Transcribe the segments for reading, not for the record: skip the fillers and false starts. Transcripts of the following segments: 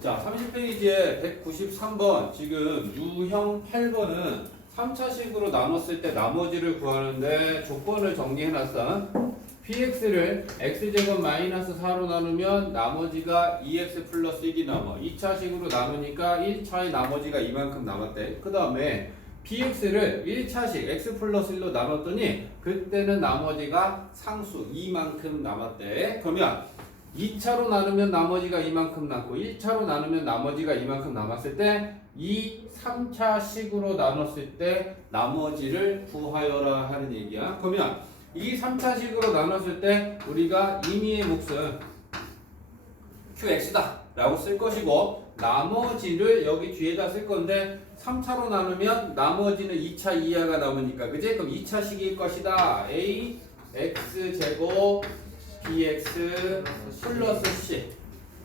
자, 30페이지에 193번 지금 유형 8번은 3차식으로 나눴을 때 나머지를 구하는데 조건을 정리해놨어. px를 x제곱 마이너스 4로 나누면 나머지가 2x 플러스 1이 남아. 2차식으로 나누니까 1차의 나머지가 이만큼 남았대. 그 다음에 px를 1차식 x 플러스 1로 나눴더니 그때는 나머지가 상수 2만큼 남았대. 그러면 2차로 나누면 나머지가 이만큼 남고 1차로 나누면 나머지가 이만큼 남았을 때 이 3차식으로 나눴을 때 나머지를 구하여라 하는 얘기야. 그러면 이 3차식으로 나눴을 때 우리가 임의의 몫은 qx다 라고 쓸 것이고 나머지를 여기 뒤에다 쓸 건데 3차로 나누면 나머지는 2차 이하가 남으니까 그지? 그럼 2차식일 것이다. a x제곱 bx 플러스 c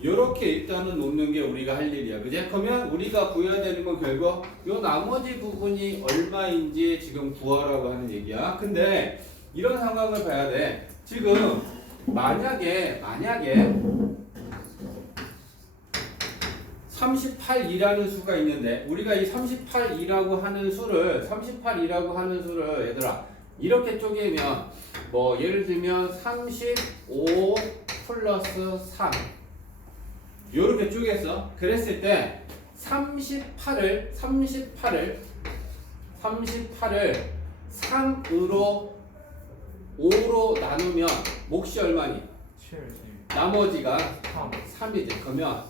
요렇게 일단은 놓는 게 우리가 할 일이야. 그지? 그러면 우리가 구해야 되는 건 결국 요 나머지 부분이 얼마인지 지금 구하라고 하는 얘기야. 근데 이런 상황을 봐야 돼. 지금 만약에 38이라는 수가 있는데 우리가 이 38이라고 하는 수를 얘들아 이렇게 쪼개면 뭐 예를 들면 35 플러스 3 요렇게 쪼개서 그랬을 때 38을 3으로 5로 나누면 몫이 얼마니? 7. 나머지가 3. 3이지. 그러면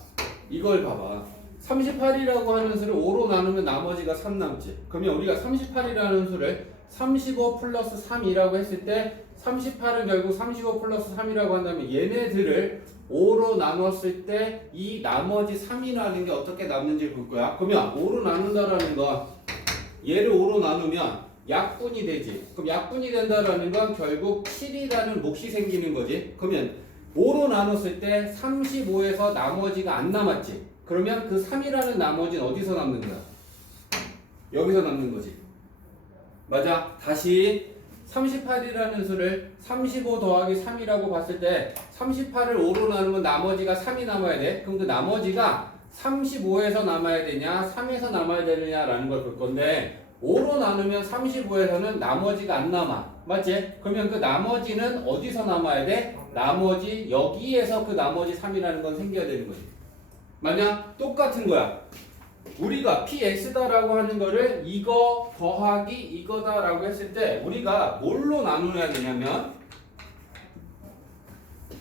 이걸 봐봐. 38이라고 하는 수를 5로 나누면 나머지가 3 남지. 그러면 우리가 38이라는 수를 35 플러스 3이라고 했을 때 38은 결국 35 플러스 3이라고 한다면 얘네들을 5로 나눴을 때 이 나머지 3이라는 게 어떻게 남는지 볼 거야. 그러면 5로 나눈다라는 건 얘를 5로 나누면 약분이 되지. 그럼 약분이 된다라는 건 결국 7이라는 몫이 생기는 거지. 그러면 5로 나눴을 때 35에서 나머지가 안 남았지. 그러면 그 3이라는 나머지는 어디서 남는 거야? 여기서 남는 거지. 맞아. 다시 38이라는 수를 35 더하기 3이라고 봤을 때 38을 5로 나누면 나머지가 3이 남아야 돼. 그럼 그 나머지가 35에서 남아야 되냐 3에서 남아야 되느냐라는 걸 볼 건데 5로 나누면 35에서는 나머지가 안 남아. 맞지? 그러면 그 나머지는 어디서 남아야 돼? 나머지 여기에서 그 나머지 3이라는 건 생겨야 되는 거지. 맞냐? 똑같은 거야. 우리가 px다라고 하는 거를 이거 더하기 이거다라고 했을 때 우리가 뭘로 나누어야 되냐면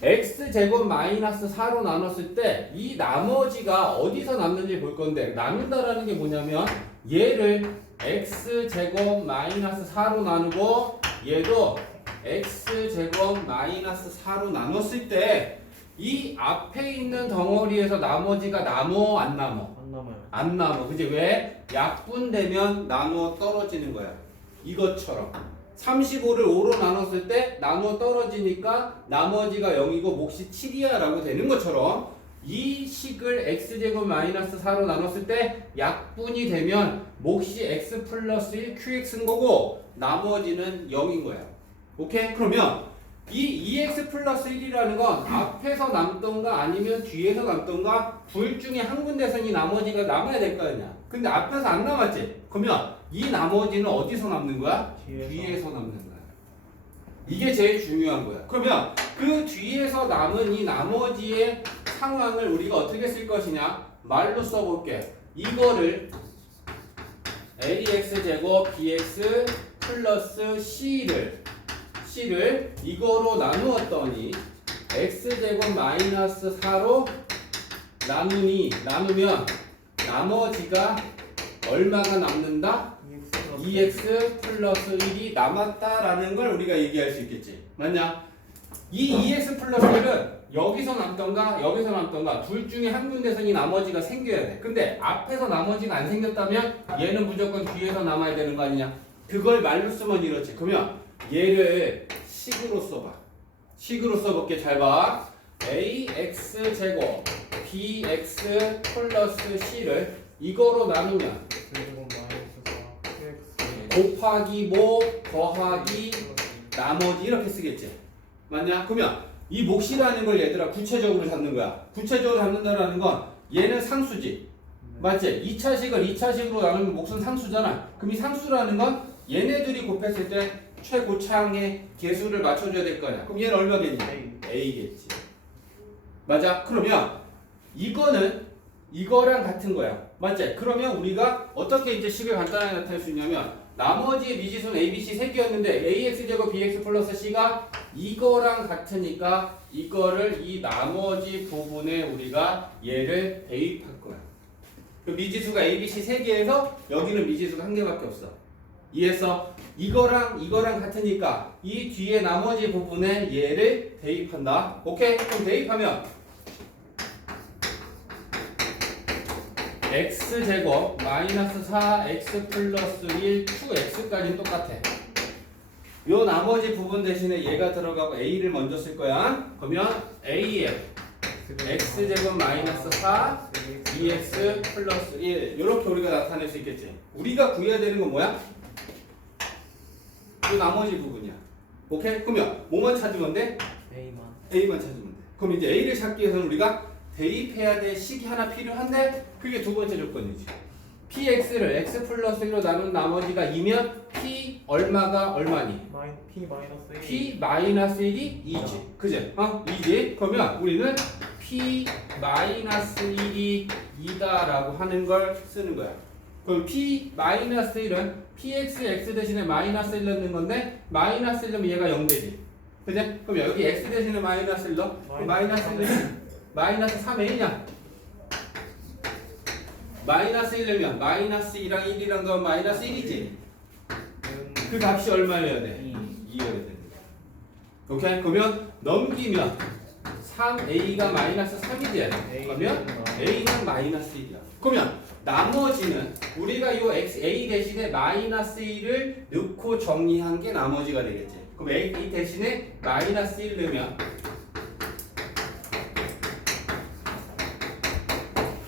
x제곱 마이너스 4로 나눴을 때 이 나머지가 어디서 남는지 볼 건데 나눈다라는 게 뭐냐면 얘를 x제곱 마이너스 4로 나누고 얘도 x제곱 마이너스 4로 나눴을 때 이 앞에 있는 덩어리에서 나머지가 남어 안 남어? 안 남아요. 안 남어. 그지? 왜? 약분되면 나누어 떨어지는 거야. 이것처럼 35를 5로 나눴을 때 나누어 떨어지니까 나머지가 0이고 몫이 7이야 라고 되는 것처럼 이 식을 x제곱 마이너스 4로 나눴을 때 약분이 되면 몫이 x 플러스 1 qx인 거고 나머지는 0인 거야. 오케이? 그러면 이 2x 플러스 1이라는 건 앞에서 남던가 아니면 뒤에서 남던가 둘 중에 한 군데서 이 나머지가 남아야 될 거 아니야. 근데 앞에서 안 남았지? 그러면 이 나머지는 어디서 남는 거야? 뒤에서 남는 거야. 이게 제일 중요한 거야. 그러면 그 뒤에서 남은 이 나머지의 상황을 우리가 어떻게 쓸 것이냐? 말로 써볼게. 이거를 ax 제곱 bx 플러스 c를 이거로 나누었더니 x제곱 마이너스 4로 나누면 나머지가 얼마가 남는다? 2x 플러스 1이 남았다라는 걸 우리가 얘기할 수 있겠지. 맞냐? 이 2x 플러스 1은 여기서 남던가 둘 중에 한 군데서 이 나머지가 생겨야 돼. 근데 앞에서 나머지가 안 생겼다면 얘는 무조건 뒤에서 남아야 되는 거 아니냐? 그걸 말로 쓰면 이렇지. 그러면 얘를 식으로 써봐. 식으로 써볼게. 잘 봐. ax 제곱 bx 플러스 c를 이거로 나누면 곱하기 뭐 더하기 나머지 이렇게 쓰겠지. 맞냐? 그러면 이 몫이라는 걸 얘들아 구체적으로 잡는 거야. 구체적으로 잡는다라는 건 얘는 상수지. 맞지? 2차식을 2차식으로 나누면 몫은 상수잖아. 그럼 이 상수라는 건 얘네들이 곱했을 때 최고차항의 개수를 맞춰줘야 될 거 아니야. 그럼 얘는 얼마겠니? A겠지. 맞아? 그러면 이거는 이거랑 같은 거야. 맞지? 그러면 우리가 어떻게 이제 식을 간단하게 나타낼 수 있냐면 나머지 미지수는 A, B, C 3개였는데 AX제곱 BX 플러스 C가 이거랑 같으니까 이거를 이 나머지 부분에 우리가 얘를 대입할 거야. 그 미지수가 A, B, C 3개에서 여기는 미지수가 1개밖에 없어. 이해했어? 이거랑 같으니까 이 뒤에 나머지 부분에 얘를 대입한다. 오케이? 그럼 대입하면 x제곱 마이너스 4x 플러스 1 2x까지 똑같아. 요 나머지 부분 대신에 얘가 들어가고 a를 먼저 쓸 거야. 그러면 a에 x제곱 마이너스 4 2x 플러스 1 이렇게 우리가 나타낼 수 있겠지. 우리가 구해야 되는 건 뭐야? 요 나머지 부분이야. 오케이? 그러면 뭐만 찾으면 돼? a만 찾으면 돼. 그럼 이제 a를 찾기 위해서는 우리가 대입해야 될 식이 하나 필요한데 그게 두 번째 조건이지. px를 x 플러스 1로 나눈 나머지가 2면 p 얼마가 얼마니? p 마이너스 1이 2지. 그지? 2지? 그러면 우리는 p 마이너스 1이 2다라고 하는 걸 쓰는 거야. 그럼 p 마이너스 1은 px x 대신에 마이너스 1 넣는 건데 마이너스 1 넣으면 얘가 0되지. 그지? 그럼 여기 x 대신에 마이너스 1 넣어. 마이너스 1은 마이너스 3의 1이냐? 마이너스 1이면 마이너스 2랑 1이랑 더하면 마이너스 1이지? 그 값이 얼마여야 돼? 2여야 돼. 오케이? 그러면 넘기면 3a가 마이너스 3이지? 그러면 a는 마이너스 1이야. 그러면 나머지는 우리가 이 a 대신에 마이너스 1을 넣고 정리한 게 나머지가 되겠지. 그럼 a 대신에 마이너스 1 넣으면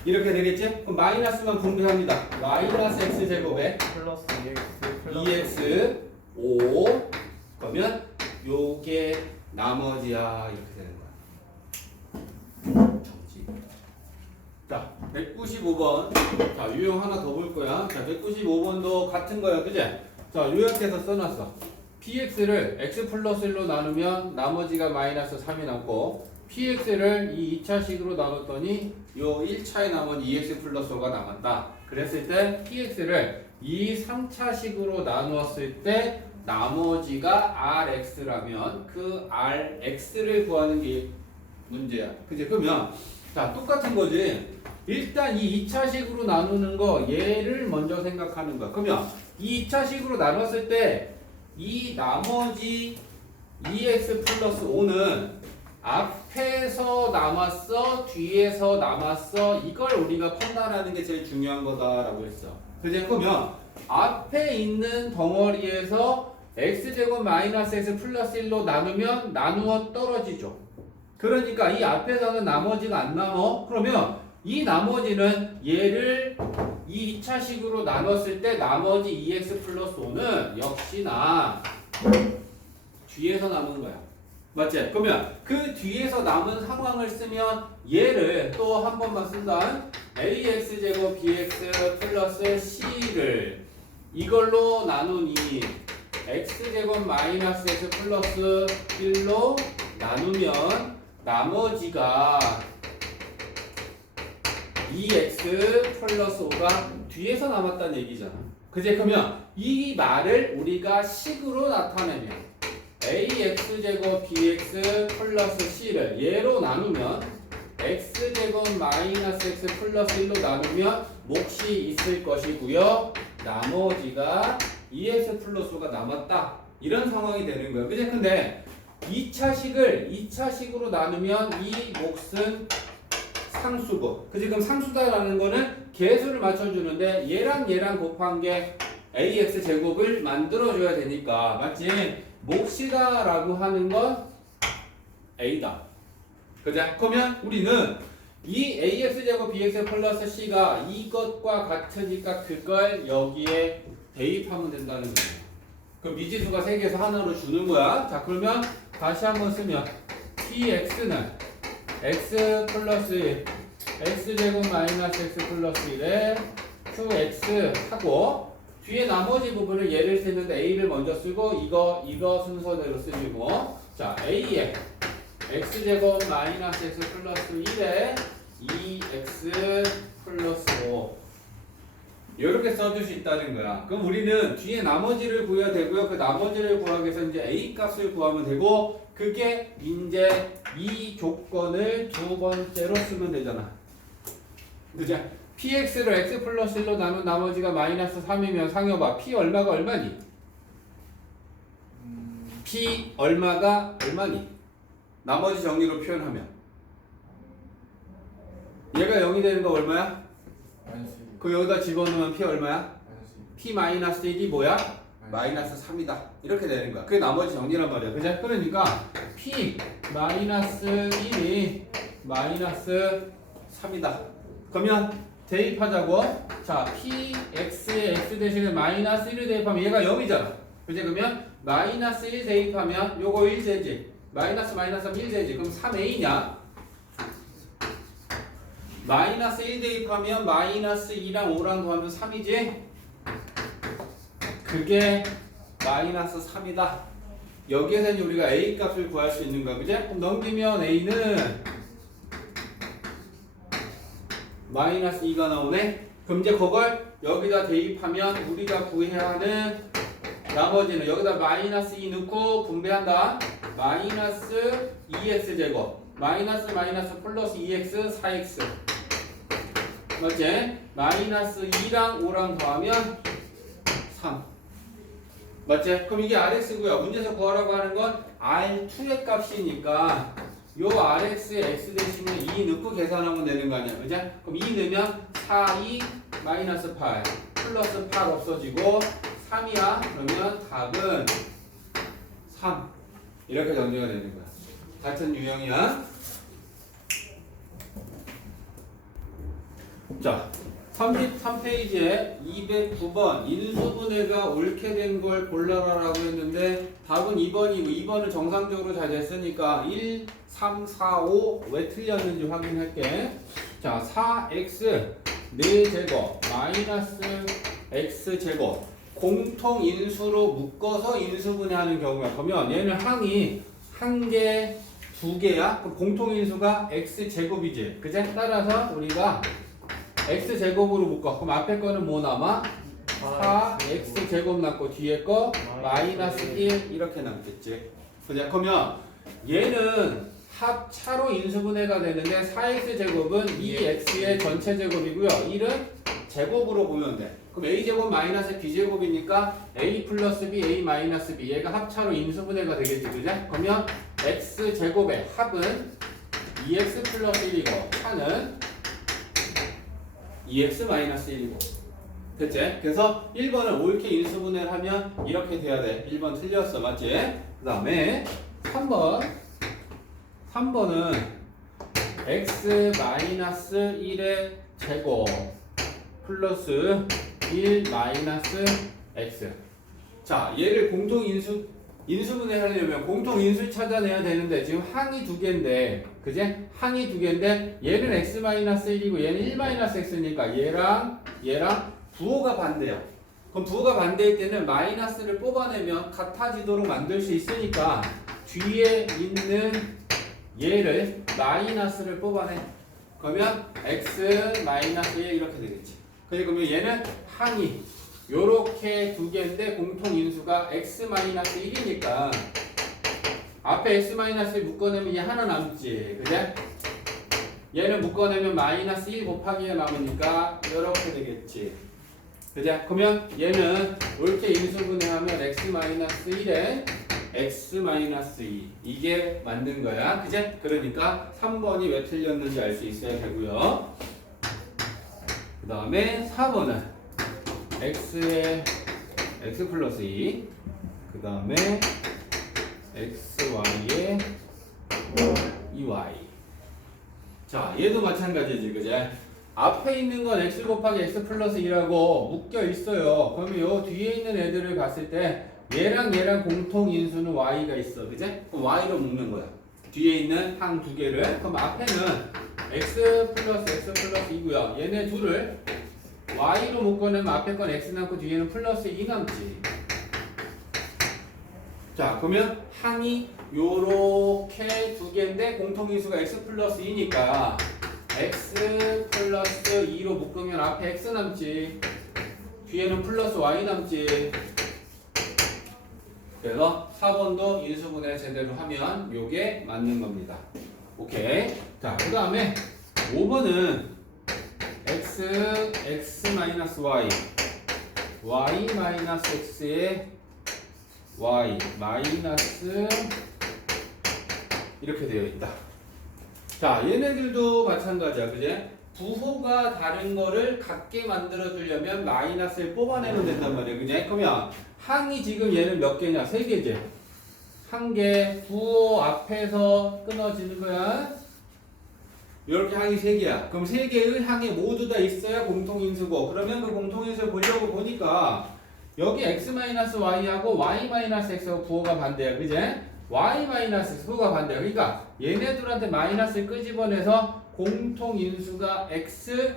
이렇게 되겠지? 그럼 마이너스만 분배합니다. 마이너스 x제곱에 플러스 2x 5 그러면 요게 나머지야 이렇게 되는 거야. 정지. 자 195번 자 유형 하나 더 볼 거야. 자 195번도 같은 거야. 그지? 자 요약해서 써놨어. px를 x 플러스 1로 나누면 나머지가 마이너스 3이 남고 px를 이 2차식으로 나눴더니 요 1차에 남은 2x 플러스 5가 남았다. 그랬을 때 px를 이 3차식으로 나누었을 때 나머지가 rx라면 그 rx를 구하는 게 문제야. 그치? 그러면 자 똑같은 거지. 일단 이 2차식으로 나누는 거 얘를 먼저 생각하는 거야. 그러면 이 2차식으로 나눴을 때 이 나머지 2x 플러스 5는 앞에서 남았어, 뒤에서 남았어. 이걸 우리가 판단하는 게 제일 중요한 거다라고 했어. 그지? 그러면 앞에 있는 덩어리에서 x제곱 마이너스 x 플러스 1로 나누면 나누어 떨어지죠. 그러니까 이 앞에서는 나머지가 안 남어. 그러면 이 나머지는 얘를 이 2차식으로 나눴을 때 나머지 2x 플러스 5는 역시나 뒤에서 남은 거야. 맞지? 그러면 그 뒤에서 남은 상황을 쓰면 얘를 또 한 번만 쓴다. ax제곱 bx 플러스 c를 이걸로 나누니 x제곱 마이너스 x 플러스 1로 나누면 나머지가 2x 플러스 5가 뒤에서 남았다는 얘기잖아. 그제? 그러면 이 말을 우리가 식으로 나타내면 ax제곱 bx 플러스 c를 얘로 나누면 x제곱 마이너스 x 플러스 1로 나누면 몫이 있을 것이고요. 나머지가 2x 플러스 5가 남았다. 이런 상황이 되는 거예요. 그제? 근데 2차식으로 나누면 이 몫은 상수고. 그지? 그럼 상수다라는 거는 개수를 맞춰주는데 얘랑 곱한 게 ax 제곱을 만들어줘야 되니까. 맞지? 몫이다라고 하는 건 a다. 그죠? 그러면 우리는 이 ax 제곱 bx 플러스 c가 이것과 같으니까 그걸 여기에 대입하면 된다는 거예요. 그럼 미지수가 3개에서 하나로 주는 거야. 자, 그러면 다시 한번 쓰면 px는 x 플러스 x제곱 마이너스 x 플러스 1에 2x 하고 뒤에 나머지 부분을 예를 쓰는데 a를 먼저 쓰고 이거 순서대로 쓰시고 자 a에 x제곱 마이너스 x 플러스 1에 2x 플러스 5 이렇게 써줄 수 있다는 거야. 그럼 우리는 뒤에 나머지를 구해야 되고요. 그 나머지를 구하기 위해서 이제 a 값을 구하면 되고 그게 이제 이 조건을 두 번째로 쓰면 되잖아. 그죠? px를 x 플러스 1로 나눈 나머지가 마이너스 3이면 상여봐. p 얼마가 얼마니? p 얼마가 얼마니? 나머지 정리로 표현하면 얘가 0이 되는 거 얼마야? 그 여기다 집어넣으면 p 얼마야? p 마이너스 1이 뭐야? 마이너스 3이다. 이렇게 되는 거야. 그게 나머지 정리란 말이야. 그죠? 그러니까 p 마이너스 1이 마이너스 3이다. 그러면 대입하자고. 자, px에 x 대신에 마이너스 1을 대입하면 얘가 0이잖아. 그죠? 그러면 마이너스 1 대입하면 요거 1 되지. 마이너스 마이너스 1 되지. 그럼 3a냐? 마이너스 1 대입하면 마이너스 2랑 5랑 더하면 3이지? 그게 마이너스 3이다. 여기에서 이제 우리가 a 값을 구할 수 있는 거야. 그지? 그럼 넘기면 a는 마이너스 2가 나오네? 그럼 이제 그걸 여기다 대입하면 우리가 구해야 하는 나머지는 여기다 마이너스 2 넣고 분배한다. 마이너스 2x제곱 마이너스 마이너스 플러스 2x 4x 맞지? 마이너스 2랑 5랑 더하면 3 맞지? 그럼 이게 rx고요. 문제에서 구하라고 하는 건 r2의 값이니까 요 rx에 x 대신에 2 넣고 계산하면 되는 거 아니야. 그죠? 그럼 2 넣으면 4, 2, 마이너스 8 플러스 8 없어지고 3이야. 그러면 답은 3 이렇게 정리가 되는 거야. 같은 유형이야. 자, 33페이지에 209번 인수분해가 옳게 된 걸 골라라라고 했는데 답은 2번이고 2번은 정상적으로 잘 됐으니까 1, 3, 4, 5 왜 틀렸는지 확인할게. 자, 4x 4제곱 마이너스 x제곱 공통 인수로 묶어서 인수분해하는 경우야. 그러면 얘는 항이 한 개, 두 개야. 그럼 공통 인수가 x제곱이지. 그제? 따라서 우리가 x제곱으로 묶어. 그럼 앞에 거는 뭐 남아? 4x제곱 남고 뒤에 거 마이너스 1 이렇게 남겠지. 그죠? 그러면 얘는 합차로 인수분해가 되는데 4x제곱은 2x의 전체 제곱이고요. 1은 제곱으로 보면 돼. 그럼 a제곱 마이너스 b제곱이니까 a 플러스 b, a 마이너스 b 얘가 합차로 인수분해가 되겠지. 그죠? 그러면 x제곱의 합은 2x 플러스 1이고 차는 2x 마이너스 1이고 됐지? 그래서 1번을 옳게 인수분해를 하면 이렇게 돼야 돼. 1번 틀렸어. 맞지? 그 다음에 3번은 x 마이너스 1의 제곱 플러스 1 마이너스 x. 자, 얘를 공통 인수분해 하려면 공통 인수 찾아내야 되는데 지금 항이 두 개인데 그제? 항이 두 개인데 얘는 x 마이너스 1이고 얘는 1 마이너스 x니까 얘랑 부호가 반대야. 그럼 부호가 반대일 때는 마이너스를 뽑아내면 같아지도록 만들 수 있으니까 뒤에 있는 얘를 마이너스를 뽑아내. 그러면 x 마이너스 1 이렇게 되겠지. 그러면 얘는 항이 요렇게 두 개인데 공통 인수가 x 마이너스 1이니까 앞에 x 마이너스 1 묶어내면 얘 하나 남지. 그제? 얘는 묶어내면 마이너스 1 곱하기 1 남으니까 요렇게 되겠지. 그제? 그러면 얘는 옳게 인수분해하면 x 마이너스 1에 x 마이너스 2 이게 맞는 거야. 그제? 그러니까 3번이 왜 틀렸는지 알 수 있어야 되고요. 그 다음에 4번은 x에 x 플러스 2 그 다음에 xy에 2y. 자, 얘도 마찬가지지. 그제? 앞에 있는 건 x 곱하기 x 플러스 2라고 묶여 있어요. 그러면 요 뒤에 있는 애들을 봤을 때 얘랑 공통 인수는 y가 있어. 그제? 그럼 y로 묶는 거야. 뒤에 있는 항 두 개를. 그럼 앞에는 x 플러스 2고요. 얘네 둘을 y로 묶어내면 앞에 건 x 남고 뒤에는 플러스 2 남지. 자, 그러면 항이 요렇게 두 개인데 공통인수가 x 플러스 2니까 x 플러스 2로 묶으면 앞에 x 남지. 뒤에는 플러스 y 남지. 그래서 4번도 인수분해 제대로 하면 요게 맞는 겁니다. 오케이. 자, 그 다음에 5번은 x-y, y-x에 y 마이너스 이렇게 되어 있다. 자, 얘네들도 마찬가지야. 그제? 부호가 다른 거를 같게 만들어 주려면 마이너스를 뽑아내면 된단 말이야. 그냥 그러면 항이 지금 얘는 몇 개냐? 3개지. 한 개, 부호 앞에서 끊어지는 거야. 이렇게 항이 3개야. 그럼 3개의 항이 모두 다 있어야 공통인수고, 그러면 그 공통인수를 보려고 보니까 여기 x-y하고 y-x하고 부호가 반대야. 그제? y-x 부호가 반대야. 그러니까 얘네들한테 마이너스를 끄집어내서 공통인수가 x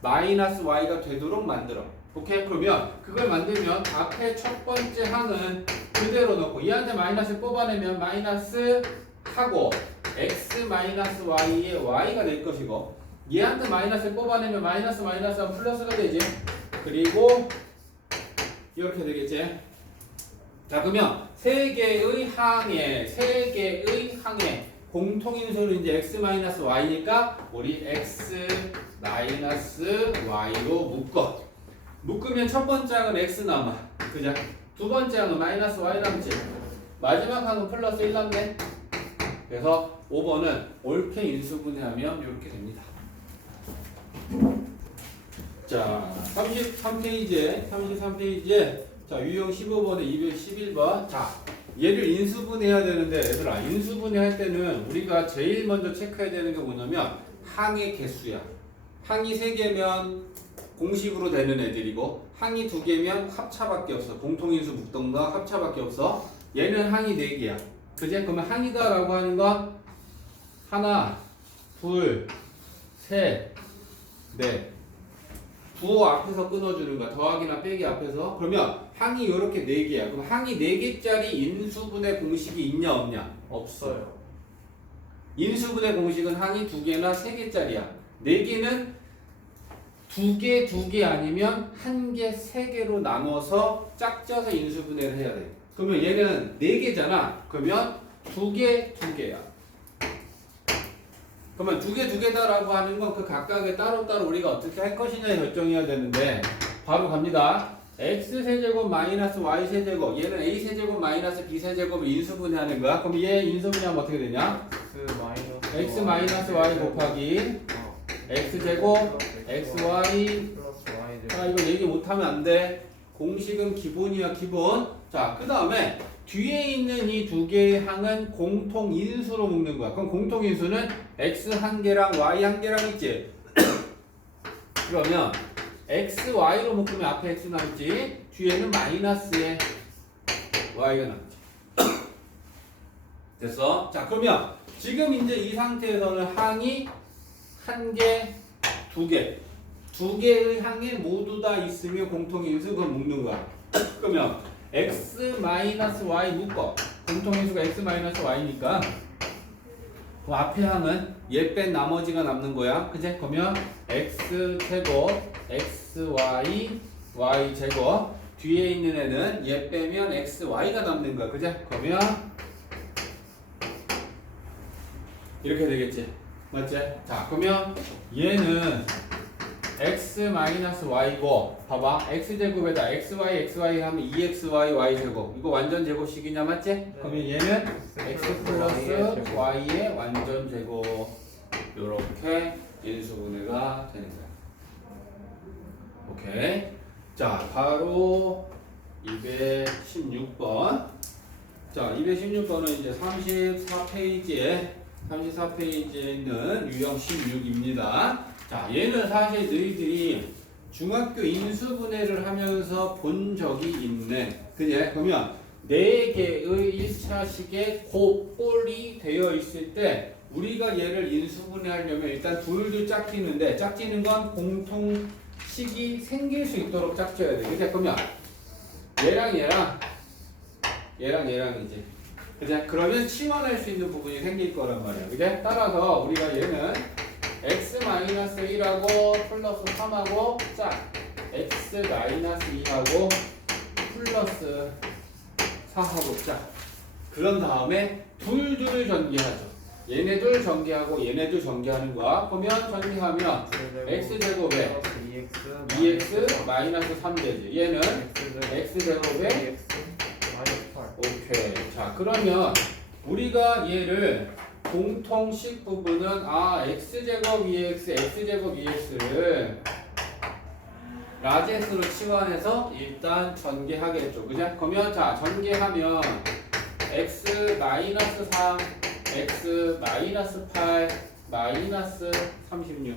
y가 되도록 만들어. 오케이? 그러면 그걸 만들면 앞에 첫 번째 항은 그대로 넣고 얘한테 마이너스 뽑아내면 마이너스 하고 x-y의 y가 될 것이고, 얘한테 마이너스 뽑아내면 마이너스 하면 플러스가 되지. 그리고 이렇게 되겠지. 자, 그러면 세 개의 항에 공통인수는 이제 x-y니까 우리 x-y로 묶으면 첫 번째 항은 x 남아. 그죠? 두 번째 항은 마이너스 y 남지. 마지막 항은 플러스 1 남네. 그래서 5번은 옳게 인수분해하면 이렇게 됩니다. 자, 33페이지에 자, 유형 15번에 211번. 자, 얘를 인수분해해야 되는데 얘들아, 인수분해할 때는 우리가 제일 먼저 체크해야 되는 게 뭐냐면 항의 개수야. 항이 3개면 공식으로 되는 애들이고, 항이 2개면 합차밖에 없어. 공통인수 묶던가 합차밖에 없어. 얘는 항이 4개야. 그제? 그러면 항이다라고 하는 건 하나, 둘, 셋, 넷. 부호 앞에서 끊어주는 거야. 더하기나 빼기 앞에서. 그러면 항이 이렇게 4개야. 그럼 항이 4개짜리 인수분해 공식이 있냐 없냐? 없어요. 인수분해 공식은 항이 2개나 3개짜리야. 4개는 2개 아니면 1개, 3개로 나눠서 짝져서 인수분해를 해야 돼. 그러면 얘는 4개잖아. 그러면 2개야. 그러면 2개다라고 하는 건 그 각각의 따로따로 우리가 어떻게 할 것이냐 결정해야 되는데, 바로 갑니다. x세제곱 마이너스 y세제곱, 얘는 a세제곱 마이너스 b세제곱을 인수분해하는 거야. 그럼 얘 인수분해하면 어떻게 되냐? x 마이너스 y 곱하기 x제곱 xy. 자, 이거 얘기 못하면 안 돼. 공식은 기본이야, 기본. 자, 그 다음에 뒤에 있는 이 2개의 항은 공통인수로 묶는 거야. 그럼 공통인수는 x 1개랑 y 1개랑 있지. 그러면 x, y로 묶으면 앞에 x 남지, 뒤에는 마이너스에 y가 남지. 됐어? 자, 그러면 지금 이제 이 상태에서는 항이 1개, 2개. 2개의 항에 모두 다 있으면 공통인수, 그걸 묶는 거야. 그러면 x-y 묶어. 공통인수가 x-y니까 그 앞에 항은 얘 뺀 나머지가 남는 거야. 그제? 그러면 x제곱 xy y제곱, 뒤에 있는 애는 얘 빼면 xy가 남는 거야. 그제? 그러면 이렇게 되겠지. 맞지? 자, 그러면 얘는 x-y고, 봐봐. x제곱에다 xy 하면 2xy y제곱. 이거 완전 제곱식이냐, 맞지? 네. 그러면 얘는 x 플러스 y의 완전 제곱. 요렇게 인수분해가 되는 거야. 오케이. 자, 바로 216번. 자, 216번은 이제 34페이지에 있는 유형 16입니다. 자, 얘는 사실 너희들이 중학교 인수분해를 하면서 본 적이 있네. 그제? 그러면 4개의 1차식에 곱꼴이 되어 있을 때 우리가 얘를 인수분해하려면 일단 둘도 짝지는데 짝지는 건 공통식이 생길 수 있도록 짝져야 돼. 그치? 그러면 얘랑 얘랑이지. 그치? 그러면 치환할 수 있는 부분이 생길 거란 말이야. 그치? 따라서 우리가 얘는 x-1하고 플러스 3하고 짝 x-2하고 플러스 4하고 짝. 그런 다음에 둘을 전개하죠. 얘네들 전개하고 얘네들 전개하는 거야. 그러면 전개하면 x제곱에 2x 마이너스 3 되지. 얘는 x제곱에 오케이. 자, 그러면 우리가 얘를 공통식 부분은 x제곱 2x, x제곱 2x를 라지 x로 치환해서 일단 전개하겠죠. 그죠? 그러면 자, 전개하면 x 마이너스 3, x 마이너스 8, 마이너스 36.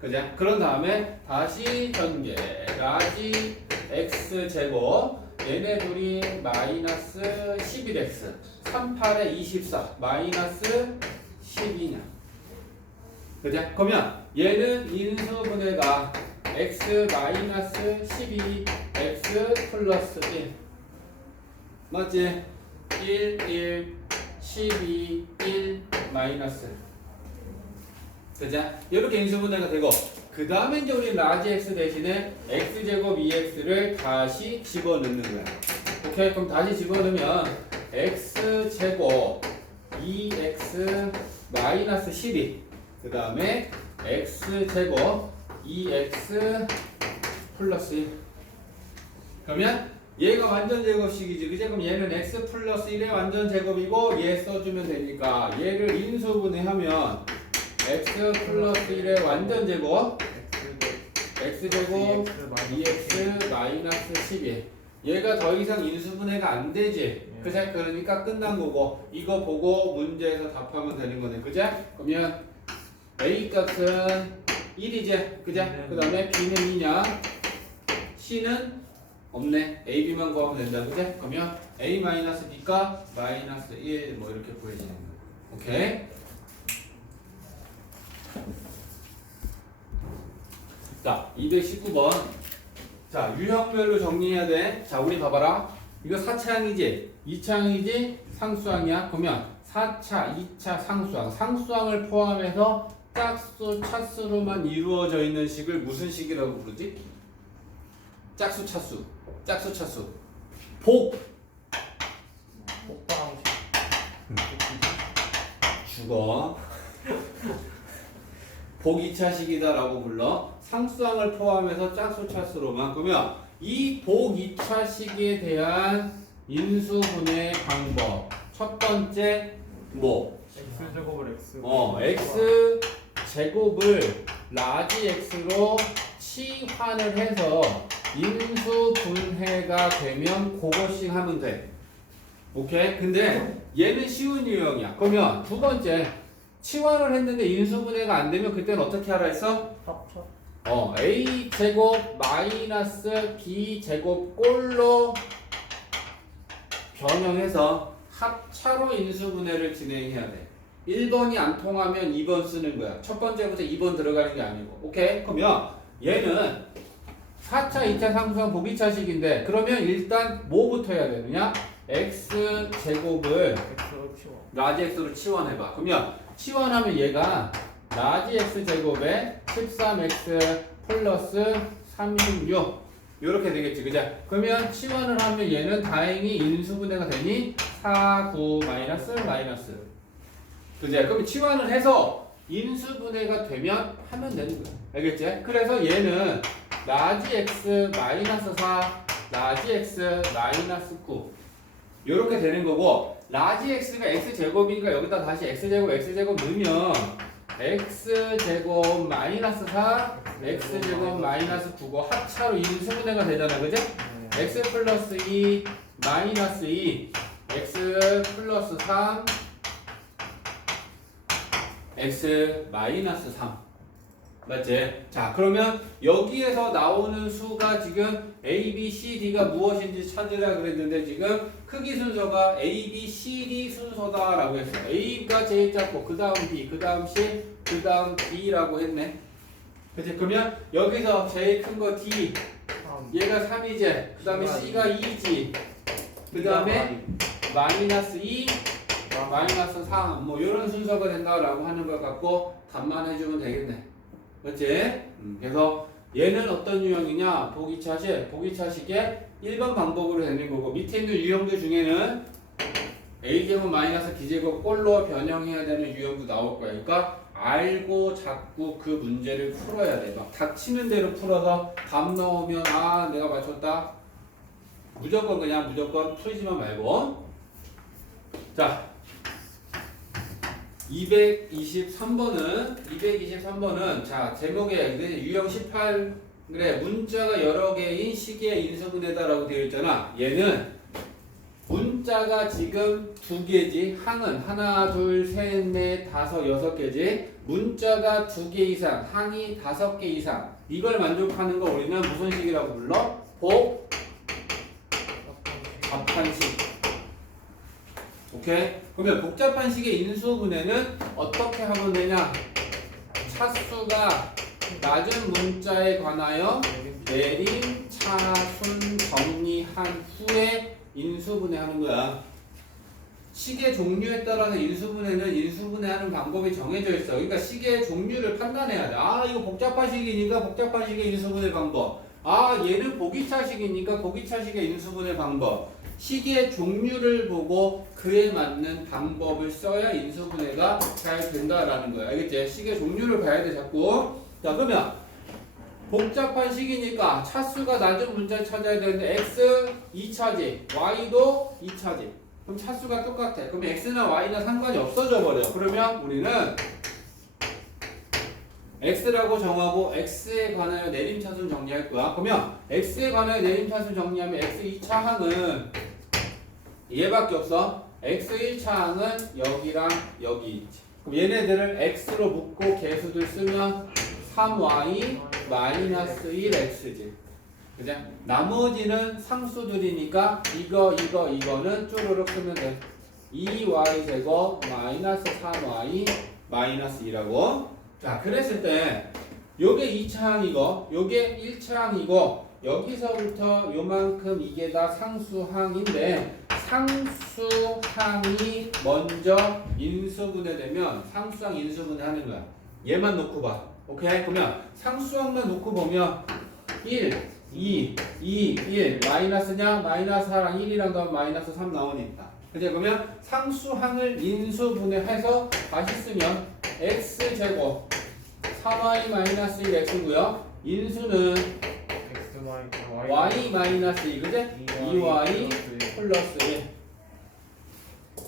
그죠? 그런 다음에 다시 전개. 라지 x 제곱. 얘네 둘이 마이너스 11x. 3, 8에 24. 마이너스 12냐. 그죠? 그러면 얘는 인수분해가 x 마이너스 12, x 플러스 1. 맞지? 1, 1, 12, 1, 마이너스. 그죠? 이렇게 인수분해가 되고, 그 다음에 이제 우리 라지 x 대신에 x제곱 2x를 다시 집어넣는 거야. 오케이? 그럼 다시 집어넣으면 x제곱 2x 마이너스 12. 그 다음에 x제곱 2x 플러스 1. 그러면 얘가 완전 제곱식이지. 그치? 그럼 얘는 x 플러스 1의 완전 제곱이고 얘 써주면 되니까 얘를 인수분해하면 x 플러스 1의 완전 제곱 x제곱 2x 마이너스 12. 얘가 더 이상 인수분해가 안 되지. 그치? 그러니까 끝난 거고 이거 보고 문제에서 답하면 되는 거네. 그치? 그러면 a 값은 1이지. 그치? 그 다음에 b는 2냐, c는 없네. a, b만 구하면 된다. 그치? 그러면 a 마이너스 b가 마이너스 1 뭐 이렇게 구해지는 거야. 오케이? 자, 219번. 자, 유형별로 정리해야 돼. 자, 우리 봐봐라. 이거 4차항이지? 2차항이지? 상수항이야? 그러면 4차, 2차 상수항. 상수항을 포함해서 짝수, 차수로만 이루어져 있는 식을 무슨 식이라고 부르지? 짝수, 차수. 짝수, 차수. 복. 죽어. 복 2차식이다라고 불러. 상수항을 포함해서 짝수, 차수로만. 그러면 이 복 2차식에 대한 인수분해 방법. 첫 번째 뭐? x제곱을 x x 제곱을 라지 x로 치환을 해서 인수분해가 되면 그것씩 하면 돼. 오케이? 근데 얘는 쉬운 유형이야. 그러면 두 번째 치환을 했는데 인수분해가 안 되면 그때는 어떻게 하라 했어? 합쳐 a 제곱 마이너스 b 제곱 꼴로 변형해서 합차로 인수분해를 진행해야 돼. 1번이 안 통하면 2번 쓰는 거야. 첫 번째부터 2번 들어가는 게 아니고. 오케이? 그러면 얘는 4차, 2차 상수항 복 2차식인데 그러면 일단 뭐부터 해야 되느냐? x 제곱을 x로 치워 라지 x로 치환해봐. 그러면 치환하면 얘가 라지 x 제곱에 13x 플러스 36 이렇게 되겠지. 그죠? 그러면 치환을 하면 얘는 다행히 인수분해가 되니 4, 9 마이너스 마이너스. 그죠? 그럼 치환을 해서 인수분해가 되면 하면 되는 거야. 알겠지? 그래서 얘는 라지 x 마이너스 4, 라지 x 마이너스 9 이렇게 되는 거고, 라지 x가 x제곱이니까 여기다 다시 x제곱 넣으면 x제곱 마이너스 4, x제곱 마이너스 9고 합차로 인수분해가 되잖아. 그죠? x 플러스 2 마이너스 2 x 플러스 3 x 마이너스 3. 맞지? 자, 그러면 여기에서 나오는 수가 지금 A, B, C, D가 무엇인지 찾으라 그랬는데 지금 크기 순서가 A, B, C, D 순서다라고 했어. A가 제일 작고 그 다음 B, 그 다음 C, 그 다음 D라고 했네. 그치? 그러면 여기서 제일 큰 거 D, 얘가 3이지. 그 다음에 C가 2지. 그 다음에 마이너스 2, 마이너스 3, 뭐 이런 순서가 된다라고 하는 걸 갖고 감만해주면 되겠네. 그렇지? 그래서 얘는 어떤 유형이냐? 보기차식의 1번 방법으로 되는 거고 밑에 있는 유형들 중에는 a제곱 마이너스 b제곱 꼴로 변형해야 되는 유형도 나올 거야. 그러니까 알고 자꾸 그 문제를 풀어야 돼. 막 닥치는 대로 풀어서 답 나오면 아 내가 맞췄다. 무조건 풀지만 말고. 자 223번은 자 제목에 유형 18 그래 문자가 여러 개인 식의 인수분해다라고 되어 있잖아. 얘는 문자가 지금 2개지. 항은 하나 둘 셋 넷 다섯 여섯 개지. 문자가 2개 이상 항이 5개 이상 이걸 만족하는 거 우리는 무슨 식이라고 불러? 복잡한 식. 오케이? 그러면 복잡한 식의 인수분해는 어떻게 하면 되냐? 차수가 낮은 문자에 관하여 내림, 차순 정리한 후에 인수분해하는 거야. 식의 종류에 따라서 인수분해하는 방법이 정해져 있어. 그러니까 식의 종류를 판단해야 돼. 아 이거 복잡한 식이니까 복잡한 식의 인수분해 방법. 아 얘는 보기차식이니까 보기차식의 인수분해 방법. 식의 종류를 보고 그에 맞는 방법을 써야 인수분해가 잘 된다라는 거야. 알겠지? 식의 종류를 봐야 돼 자꾸. 자 그러면 복잡한 식이니까 차수가 낮은 문자를 찾아야 되는데 x 2차지 y도 2차지. 그럼 차수가 똑같아. 그럼 x나 y나 상관이 없어져 버려. 그러면 우리는 x라고 정하고 x에 관하여 내림차순 정리할 거야. 그러면 x에 관하여 내림차순 정리하면 x 2차 항은 얘밖에 없어. x 1차 항은 여기랑 여기 있지. 그럼 얘네들을 x로 묶고 개수들 쓰면 3y 마이너스 1x지. 그죠? 나머지는 상수들이니까 이거는 쪼르륵 쓰면 돼. 2y 제곱 마이너스 3y 마이너스 2라고. 자, 그랬을 때 요게 2차항이고 요게 1차항이고 여기서부터 요만큼 이게 다 상수항인데 상수항이 먼저 인수분해되면 상수항 인수분해하는 거야. 얘만 놓고 봐. 오케이? 그러면 상수항만 놓고 보면 1, 2, 1 마이너스냐? 마이너스 4랑 1이랑 더하면 마이너스 3 나오니까. 그죠? 그러면 상수항을 인수분해해서 다시 쓰면 x제곱 3y 마이너스 1x고요. 인수는 y 마이너스 2, 그지? 2y 플러스 1.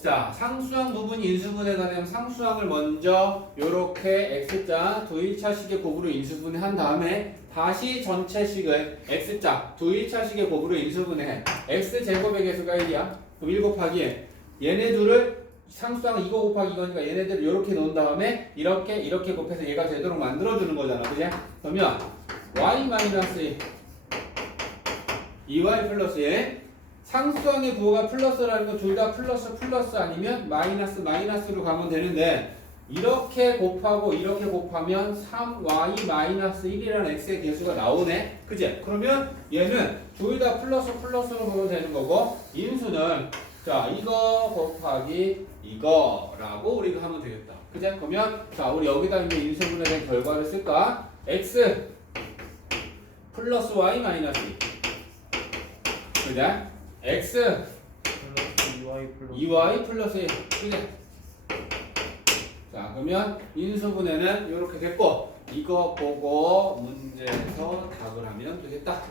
자, 상수항 부분 인수분해가 되면 상수항을 먼저 요렇게 x자 두 1차식의 곱으로 인수분해한 다음에 다시 전체 식을 x자 두 1차식의 곱으로 인수분해해. x제곱의 개수가 1이야. 그럼 1 곱하기 1. 얘네 둘을 상수항 이거 곱하기 이거니까 얘네들 이렇게 놓은 다음에 이렇게 곱해서 얘가 되도록 만들어주는 거잖아. 그지? 그러면 y 마이너스 2y 플러스 1. 상수항의 부호가 플러스라는 건 둘 다 플러스 아니면 마이너스로 가면 되는데 이렇게 곱하고 이렇게 곱하면 3y 마이너스 1이라는 x의 개수가 나오네. 그지? 그러면 얘는 둘 다 플러스로 보면 되는 거고 인수는 자 이거 곱하기 이거라고 우리가 하면 되겠다. 그지? 그러면 자 우리 여기다 이제 인수분해된 결과를 쓸까? x 플러스 y 마이너스 2. 그지? x 2y 플러스 1. 그지? 자 그러면 인수분해는 이렇게 됐고 이거 보고 문제에서 답을 하면 되겠다.